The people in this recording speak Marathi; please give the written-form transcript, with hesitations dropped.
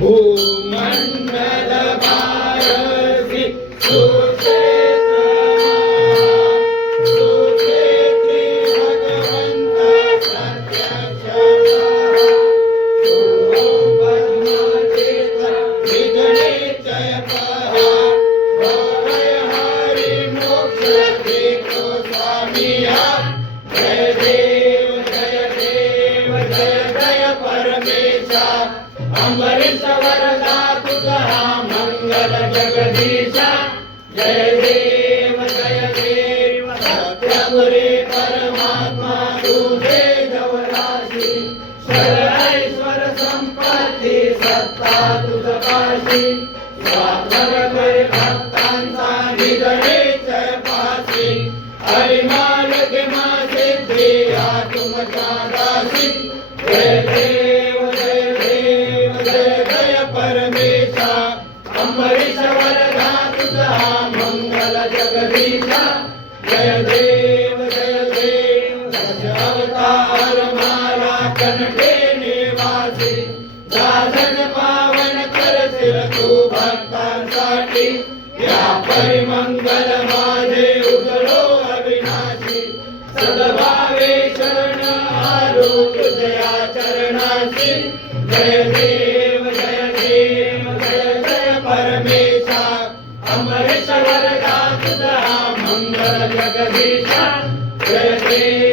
भूमंडल भारती सुक्षेत्र सुक्षेत्री भगवंत प्रत्यक्ष पद्माचित विघ्नेश्वर पहा भय हरि मोक्ष देखो स्वामी जय देव जय देव जय जय परमेशा अमृत वरदा तुझा मंगल जगदीशा जय देव सत्यपुरे परमात्मा तुझे जवराशी सर्वैश्वर संपत्ती सत्ता तुझ पाशी स्वात्मर करे भक्तांचा निधनेच्या पाशी हरिमाल मा सिद्धी तुमच्या दासी जय देव परमेशा अमरीश वरदा तुझा मंगल जगदीशा जय देव अवतार माला कंठे निवासी दासन पावन करशील तू भक्तांसाठी या परिमंगल माझे उजळो अविनाशी सद्भावे शरण आलो तुझ्या चरणाशी जय देव परमेशा अमृत वरदा तुझा मंगल जगदीशा जय देव